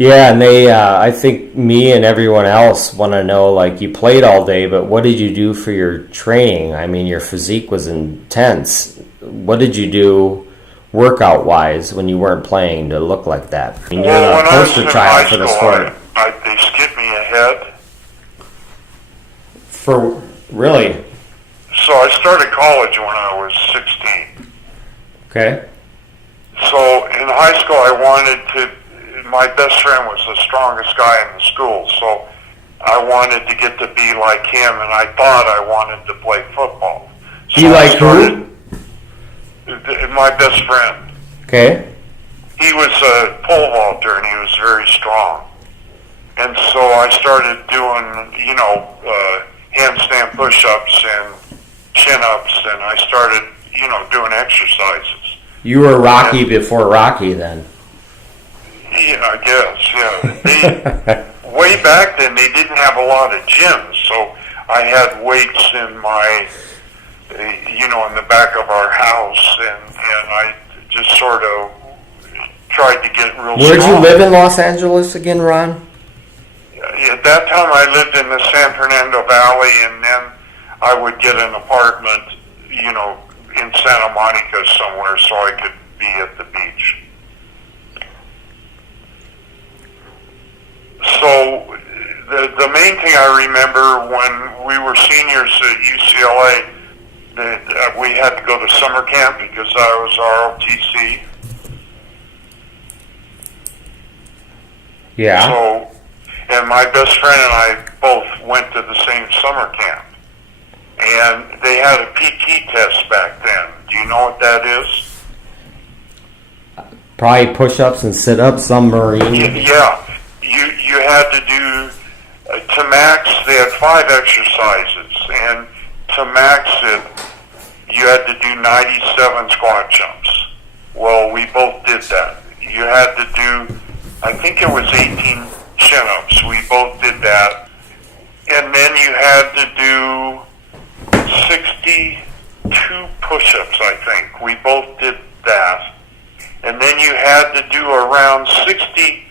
Yeah, and they, I think me and everyone else want to know, like, you played all day, but what did you do for your training? I mean, your physique was intense. What did you do workout-wise when you weren't playing to look like that? I mean, you're Well, a when I was poster in child high for the school, sport. they skipped me ahead. For, really? So I started college when I was 16. Okay. So in high school, my best friend was the strongest guy in the school, so I wanted to get to be like him, and I thought I wanted to play football. So You like who? My best friend. Okay. He was a pole vaulter, and he was very strong. And so I started doing, handstand push-ups and chin-ups, and I started, doing exercises. You were Rocky before Rocky then. Yeah, I guess, yeah. Way back then, they didn't have a lot of gyms, so I had weights in my, in the back of our house, and I just sort of tried to get real strong. Where'd you live in Los Angeles again, Ron? At that time, I lived in the San Fernando Valley, and then I would get an apartment, in Santa Monica somewhere so I could be at the beach. So the main thing I remember when we were seniors at UCLA, that we had to go to summer camp because I was ROTC. Yeah. So, and my best friend and I both went to the same summer camp. And they had a PT test back then. Do you know what that is? Probably push-ups and sit-ups, submarine. Yeah. You had to do, to max, they had 5 exercises. And to max it, you had to do 97 squat jumps. Well, we both did that. You had to do, I think it was 18 chin-ups. We both did that. And then you had to do 62 push-ups, I think. We both did that. And then you had to do around 60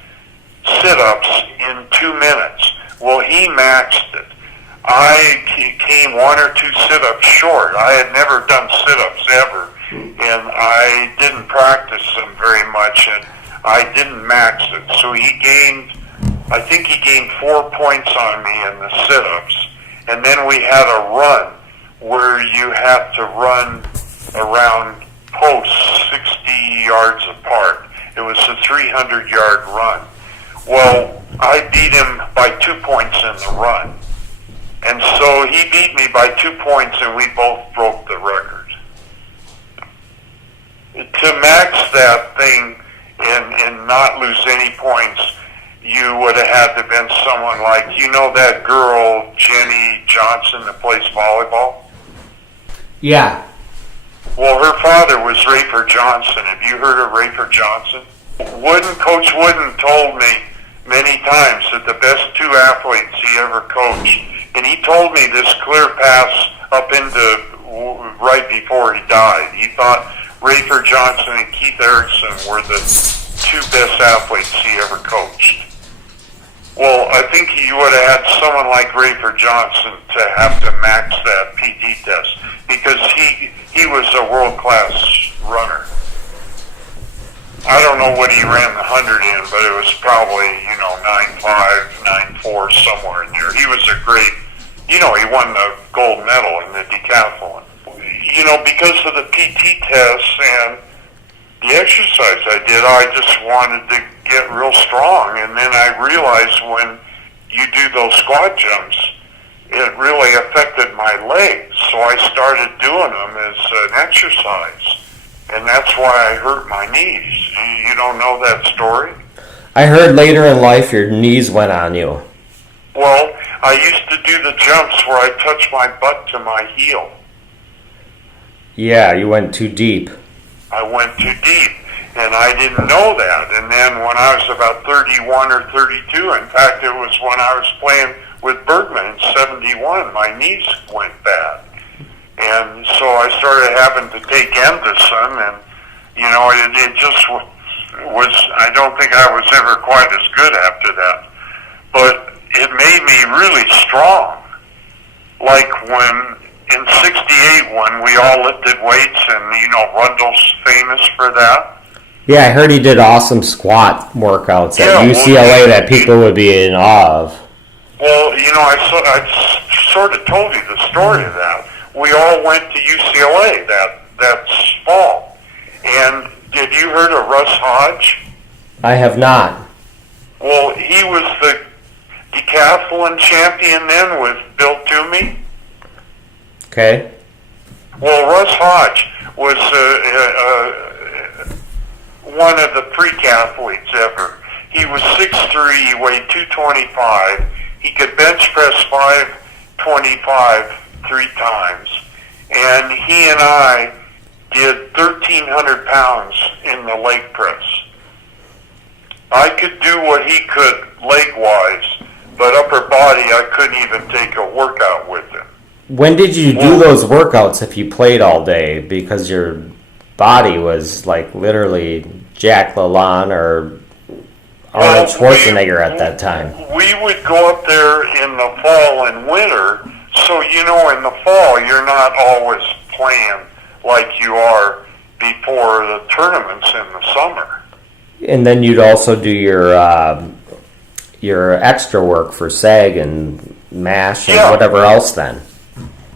sit-ups in 2 minutes. Well, he maxed it. I came 1 or 2 sit-ups short. I had never done sit-ups ever, and I didn't practice them very much, and I didn't max it. So I think he gained 4 points on me in the sit-ups. And then we had a run where you have to run around posts 60 yards apart. It was a 300-yard run. Well, I beat him by 2 points in the run. And so he beat me by 2 points, and we both broke the record. To max that thing and not lose any points, you would have had to have been someone like, that girl, Jenny Johnson, that plays volleyball? Yeah. Well, her father was Rafer Johnson. Have you heard of Rafer Johnson? Coach Wooden told me many times that the best 2 athletes he ever coached, and he told me this clear pass up into right before he died. He thought Rafer Johnson and Keith Erickson were the 2 best athletes he ever coached. Well, I think you would have had someone like Rafer Johnson to have to max that PT test because he was a world-class runner. I don't know what he ran the 100 in, but it was probably, 9.5, 9.4, somewhere in there. He was a great, he won the gold medal in the decathlon. Because of the PT tests and the exercise I did, I just wanted to get real strong. And then I realized when you do those squat jumps, it really affected my legs. So I started doing them as an exercise. And that's why I hurt my knees. You don't know that story? I heard later in life your knees went on you. Well, I used to do the jumps where I touched my butt to my heel. Yeah, you went too deep. I went too deep, and I didn't know that. And then when I was about 31 or 32, in fact, it was when I was playing with Bergman in 71, my knees went bad. And so I started having to take Endicin, and, it just I don't think I was ever quite as good after that. But it made me really strong. Like when in '68 when we all lifted weights, and Rundle's famous for that. Yeah, I heard he did awesome squat workouts at UCLA that people would be in awe of. Well, I sort of told you the story of that. We all went to UCLA that fall. And did you heard of Ross Hodge? I have not. Well, he was the decathlon champion then with Bill Toomey. Okay. Well, Ross Hodge was one of the pre-athletes ever. He was 6'3", he weighed 225. He could bench press 525 3 times. And he and I did 1,300 pounds in the leg press. I could do what he could leg-wise, but upper body I couldn't even take a workout with him. When did you do those workouts if you played all day? Because your body was like literally Jack LaLanne or Arnold Schwarzenegger at that time. We would go up there in the fall and winter, so in the fall you're not always playing like you are before the tournaments in the summer. And then you'd also do your extra work for SAG and MASH and whatever else then.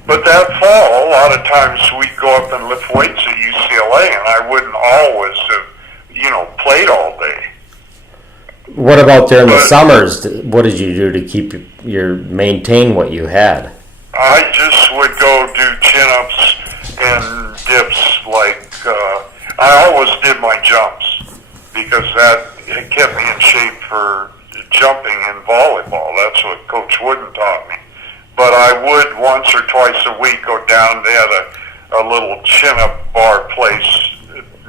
But that fall, a lot of times we'd go up and lift weights at UCLA, and I wouldn't always have, played all day. What about during the summers? What did you do to keep maintain what you had? I just would go do chin-ups and dips. I always did my jumps because it kept me in shape for jumping in volleyball. That's what Coach Wooden taught me. But I would once or twice a week go down. They had a little chin-up bar place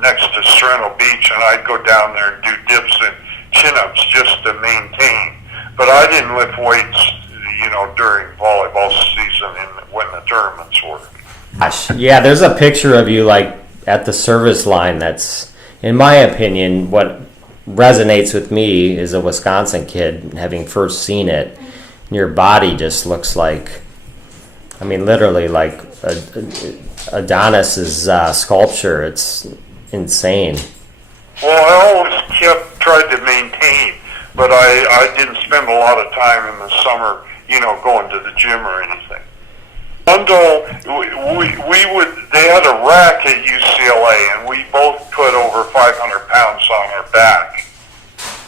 next to Sereno Beach, and I'd go down there and do dips and chin-ups just to maintain. But I didn't lift weights, during volleyball season and when the tournaments were. Gosh, yeah, there's a picture of you like at the service line that's, in my opinion, what resonates with me is a Wisconsin kid having first seen it. Your body just looks literally like Adonis's sculpture. It's insane. Well, I always tried to maintain, but I didn't spend a lot of time in the summer, going to the gym or anything. They had a rack at UCLA, and we both put over 500 pounds on our back.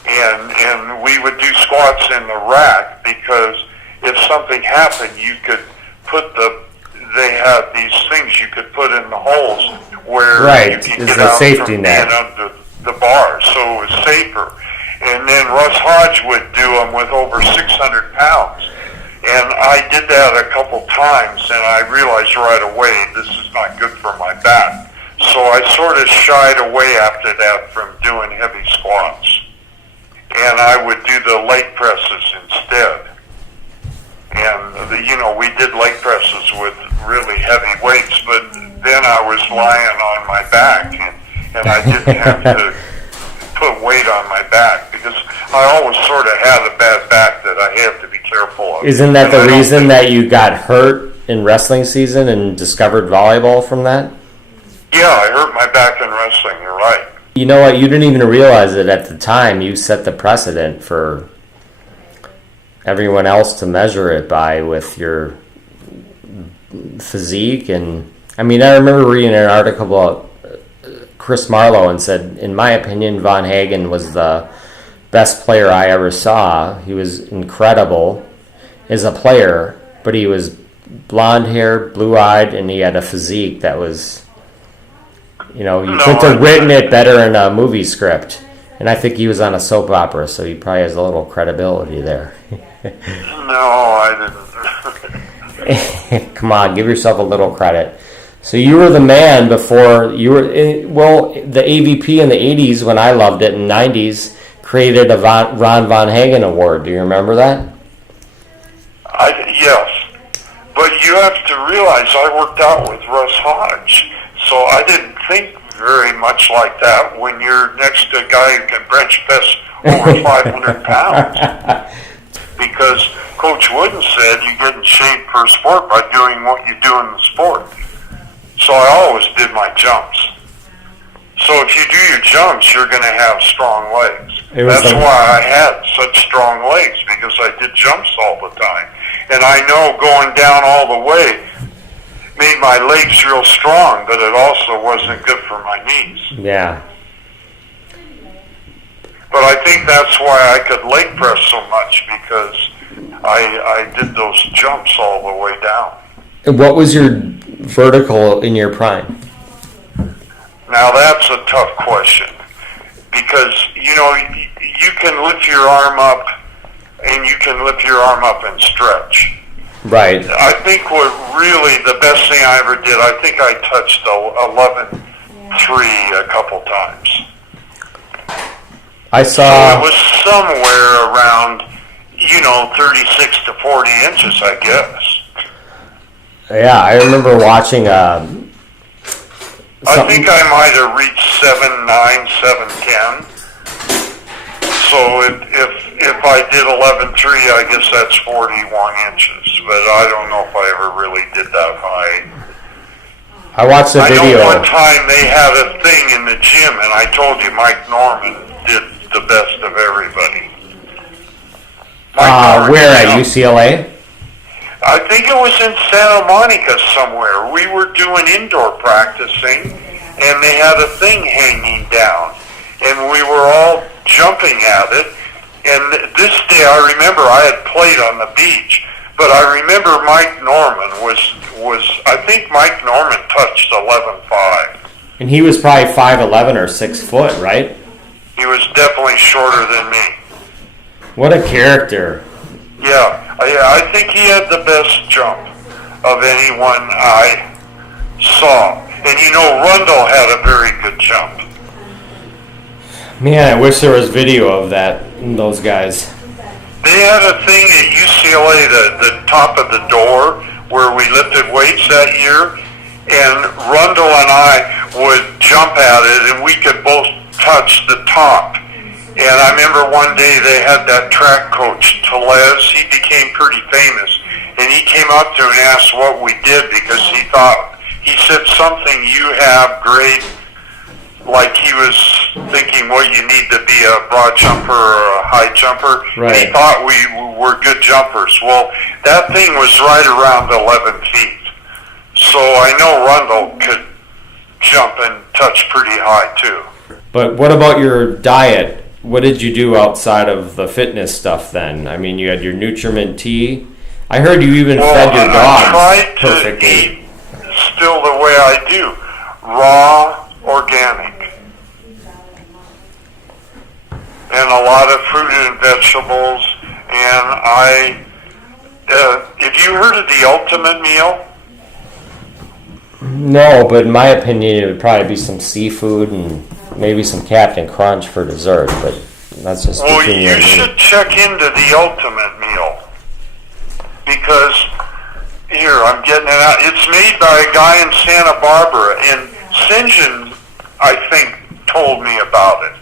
And we would do squats in the rack because if something happened, you could they had these things you could put in the holes where you could get out from being under the bars, so it was safer. And then Ross Hodge would do them with over 600 pounds. And I did that a couple times, and I realized right away this is not good for my back. So I sort of shied away after that from doing heavy squats. And I would do the leg presses instead. And, we did leg presses with really heavy weights, but then I was lying on my back, and I didn't have to put weight on my back because I always sort of had a bad back that I have to be careful of. Isn't that the reason that you got hurt in wrestling season and discovered volleyball from that? Yeah, I hurt my back in wrestling, you're right. You know what? You didn't even realize it at the time. You set the precedent for everyone else to measure it by with your physique. And I remember reading an article about Chris Marlowe and said, in my opinion, Von Hagen was the best player I ever saw. He was incredible as a player, but he was blonde hair, blue-eyed, and he had a physique that was... you couldn't have written it better in a movie script. And I think he was on a soap opera, so he probably has a little credibility there. No, I didn't. Come on, give yourself a little credit. So you were the man before you were... the AVP in the 80s, when I loved it, in the 90s, created a Ron Von Hagen Award. Do you remember that? Yes. But you have to realize I worked out with Ross Hodge. So I didn't think very much like that when you're next to a guy who can bench press over 500 pounds. Because Coach Wooden said you get in shape for a sport by doing what you do in the sport. So I always did my jumps. So if you do your jumps, you're going to have strong legs. That's why I had such strong legs, because I did jumps all the time. And I know going down all the way made my legs real strong, but it also wasn't good for my knees. Yeah. But I think that's why I could leg press so much, because I did those jumps all the way down. And what was your vertical in your prime? Now that's a tough question, because you can lift your arm up, and you can lift your arm up and stretch. Right. I think what really the best thing I ever did, I think I touched 11.3 a couple times. I saw. So it was somewhere around 36 to 40 inches, I guess. Yeah, I remember watching. I think I might have reached 7.9, 7.10. So if I did 11.3, I guess that's 41 inches. But I don't know if I ever really did that high. I watched the video. I know one time they had a thing in the gym, and I told you Mike Norman did the best of everybody. Where at UCLA? I think it was in Santa Monica somewhere. We were doing indoor practicing, and they had a thing hanging down, and we were all jumping at it. And this day, I remember I had played on the beach, but I remember Mike Norman was I think Mike Norman touched 11.5. And he was probably 5'11" or 6 foot, right? He was definitely shorter than me. What a character. Yeah, I think he had the best jump of anyone I saw. And Rundle had a very good jump. Man, I wish there was video of those guys. They had a thing at UCLA, the top of the door, where we lifted weights that year, and Rundle and I would jump at it, and we could both touch the top. And I remember one day they had that track coach, Telez. He became pretty famous. And he came up to and asked what we did, because he said something, you have great, like he was thinking what you need to be a broad jumper or a high jumper. Right. And he thought we were good jumpers. Well, that thing was right around 11 feet. So I know Rundle could jump and touch pretty high too. But what about your diet? What did you do outside of the fitness stuff then? I mean, you had your Nutriment tea. I heard you even fed your dogs perfectly. I tried to eat still the way I do, raw, organic. And a lot of fruit and vegetables. And if you heard of the ultimate meal? No, but in my opinion, it would probably be some seafood and maybe some Captain Crunch for dessert, but that's just between you and me. You should check into the ultimate meal, because here, I'm getting it out. It's made by a guy in Santa Barbara, and St. John, I think, told me about it.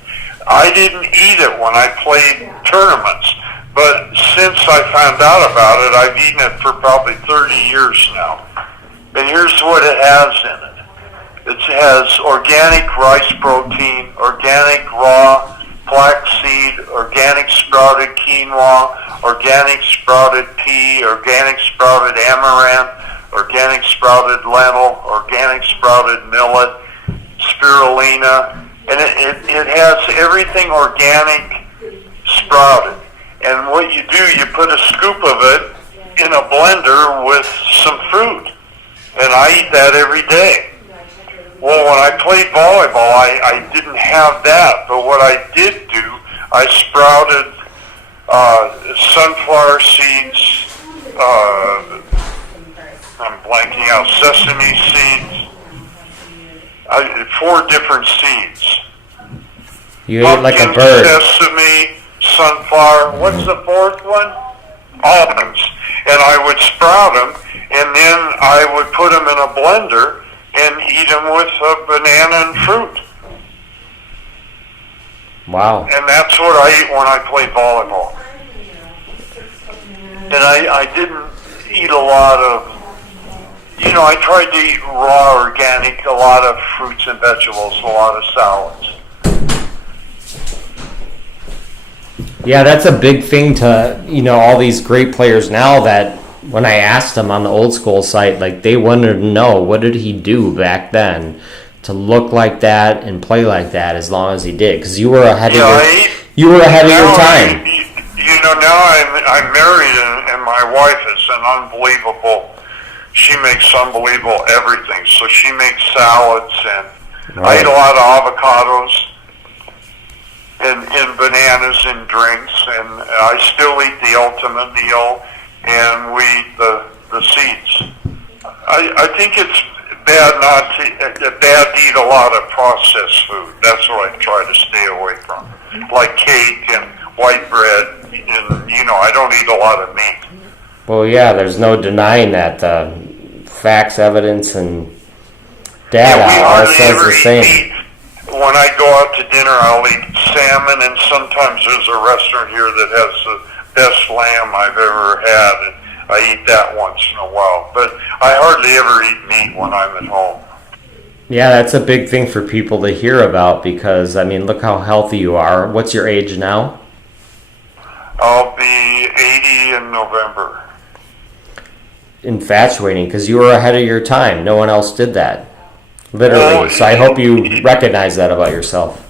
I didn't eat it when I played tournaments, but since I found out about it, I've eaten it for probably 30 years now. And here's what it has in it. It has organic rice protein, organic raw flaxseed, organic sprouted quinoa, organic sprouted pea, organic sprouted amaranth, organic sprouted lentil, organic sprouted millet, spirulina, and it has everything organic sprouted. And what you do, you put a scoop of it in a blender with some fruit, and I eat that every day. Well, when I played volleyball, I didn't have that, but what I did do, I sprouted sunflower seeds, I'm blanking out, sesame seeds, 4 different seeds. You ate like a bird. Sesame, sunflower, what's the 4th one? Almonds. And I would sprout them, and then I would put them in a blender, and eat them with a banana and fruit. Wow. And that's what I eat when I play volleyball. And I didn't eat a lot of, I tried to eat raw, organic, a lot of fruits and vegetables, a lot of salads. Yeah, that's a big thing to, all these great players now that when I asked them on the old school site, like they wanted to know what did he do back then to look like that and play like that as long as he did, because you were ahead of your time. Now I'm married and my wife is an unbelievable. She makes unbelievable everything. So she makes salads, and I eat a lot of avocados and bananas and drinks, and I still eat the ultimate meal, and we eat the seeds. I think it's bad to eat a lot of processed food. That's what I try to stay away from, like cake and white bread, and I don't eat a lot of meat. Well, yeah, there's no denying that facts, evidence, and data all says the same. Meat. When I go out to dinner, I'll eat salmon, and sometimes there's a restaurant here that has the best lamb I've ever had, and I eat that once in a while. But I hardly ever eat meat when I'm at home. Yeah, that's a big thing for people to hear about because, look how healthy you are. What's your age now? I'll be 80 in November. Infatuating, because you were ahead of your time. No one else did that. Literally. So I hope you recognize that about yourself.